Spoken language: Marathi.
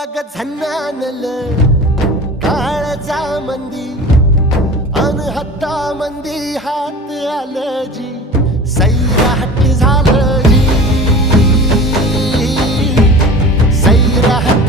अग झन्नानल काळजा मंदी अन हत्ता मंदी हात आलं जी सैराट झालं जी सैराट